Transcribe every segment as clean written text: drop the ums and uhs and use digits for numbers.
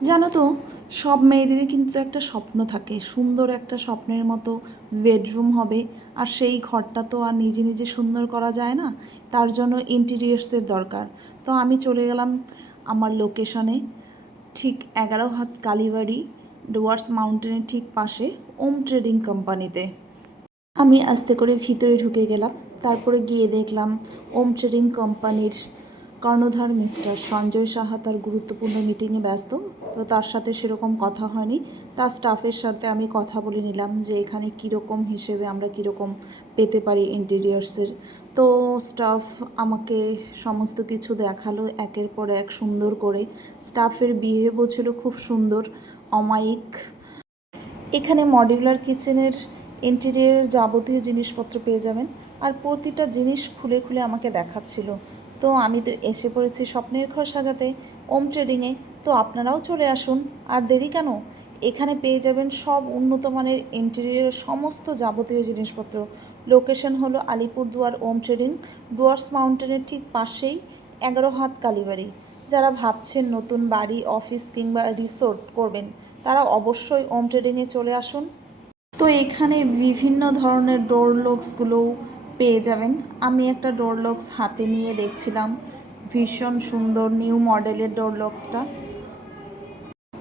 জানো তো, সব মেয়েদেরই কিন্তু একটা স্বপ্ন থাকে, সুন্দর একটা স্বপ্নের মতো বেডরুম হবে। আর সেই ঘরটা তো আর নিজে নিজে সুন্দর করা যায় না, তার জন্য ইন্টেরিয়ার্সের দরকার। তো আমি চলে গেলাম আমার লোকেশনে, ঠিক 11 হাত কালীবাড়ি, ডুয়ার্স মাউন্টেনের ঠিক পাশে ওম ট্রেডিং কোম্পানিতে। আমি আস্তে করে ভিতরে ঢুকে গেলাম, তারপরে গিয়ে দেখলাম ওম ট্রেডিং কোম্পানির কর্ণধার মিস্টার সঞ্জয় সাহা তার গুরুত্বপূর্ণ মিটিংয়ে ব্যস্ত। তো তার সাথে সেরকম কথা হয়নি, তার স্টাফের সাথে আমি কথা বলে নিলাম যে এখানে কীরকম হিসেবে আমরা কীরকম পেতে পারি ইন্টেরিয়ার্সের। তো স্টাফ আমাকে সমস্ত কিছু দেখালো একের পর এক সুন্দর করে। স্টাফের বিহেভও ছিল খুব সুন্দর, অমায়িক। এখানে মডিউলার কিচেনের ইন্টেরিয়র যাবতীয় জিনিসপত্র পেয়ে যাবেন, আর প্রতিটা জিনিস খুলে খুলে আমাকে দেখাচ্ছিল। তো আমি তো এসে পড়েছি স্বপ্নের ঘর সাজাতে, ওম ট্রেডিংয়ে। তো আপনারাও চলে আসুন, আর দেরি কেন? এখানে পেয়ে যাবেন সব উন্নত মানের ইন্টেরিয়রের সমস্ত যাবতীয় জিনিসপত্র। লোকেশন হলো আলিপুরদুয়ার ওম ট্রেডিং, ডুয়ার্স মাউন্টেনের ঠিক পাশেই, 11 হাত কালীবাড়ি। যারা ভাবছেন নতুন বাড়ি, অফিস কিংবা রিসোর্ট করবেন, তারা অবশ্যই ওম ট্রেডিংয়ে চলে আসুন। তো এখানে বিভিন্ন ধরনের ডোর লক্সগুলোও পেয়ে যাবেন। আমি একটা ডোর লক্স হাতে নিয়ে দেখছিলাম, ভীষণ সুন্দর নিউ মডেলের ডোর লক্সটা।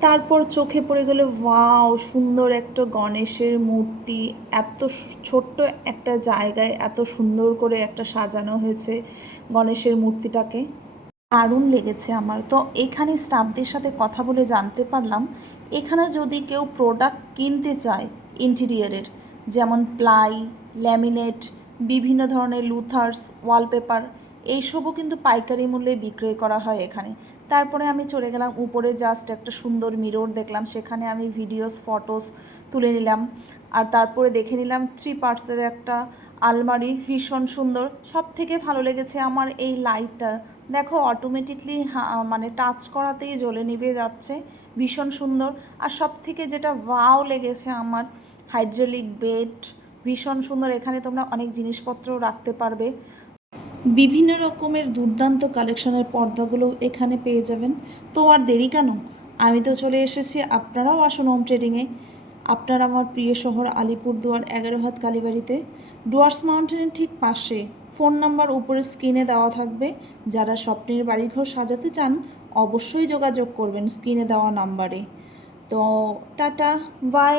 তারপর চোখে পড়ে গেল, ওয়াও, সুন্দর একটা গণেশের মূর্তি। এত ছোট্ট একটা জায়গায় এত সুন্দর করে একটা সাজানো হয়েছে গণেশের মূর্তিটাকে, দারুণ লেগেছে আমার। তো এখানে স্টাফদের সাথে কথা বলে জানতে পারলাম, এখানে যদি কেউ প্রোডাক্ট কিনতে চায় ইন্টেরিয়ারের, যেমন প্লাই, ল্যামিনেট, বিভিন্ন ধরনের লুথার্স, ওয়ালপেপার, এইসবও কিন্তু পাইকারি মূল্যে বিক্রয় করা হয় এখানে। তারপরে আমি চলে গেলাম উপরে, জাস্ট একটা সুন্দর মিরর দেখলাম, সেখানে আমি ভিডিওস ফটোস তুলে নিলাম। আর তারপরে দেখে নিলাম 3 পার্টসের একটা আলমারি, ভীষণ সুন্দর। সব থেকে ভালো লেগেছে আমার এই লাইটটা, দেখো অটোমেটিকলি মানে টাচ করাতেই জ্বলে নিভে যাচ্ছে, ভীষণ সুন্দর। আর সব থেকে যেটা ওয়াও লেগেছে আমার, হাইড্রোলিক বেড, ভীষণ সুন্দর। এখানে তোমরা অনেক জিনিসপত্র রাখতে পারবে। বিভিন্ন রকমের দুর্দান্ত কালেকশনের পর্দাগুলো এখানে পেয়ে যাবেন। তো আর দেরি কেন, আমি তো চলে এসেছি, আপনারাও আসুন হোম ট্রেডিংয়ে। আপনার আমার প্রিয় শহর আলিপুরদুয়ার 11 হাত কালীবাড়িতে, ডুয়ার্স মাউন্টেনের ঠিক পাশে। ফোন নাম্বার উপরে স্ক্রিনে দেওয়া থাকবে। যারা স্বপ্নের বাড়িঘর সাজাতে চান, অবশ্যই যোগাযোগ করবেন স্ক্রিনে দেওয়া নাম্বারে। তো টাটা, বাই।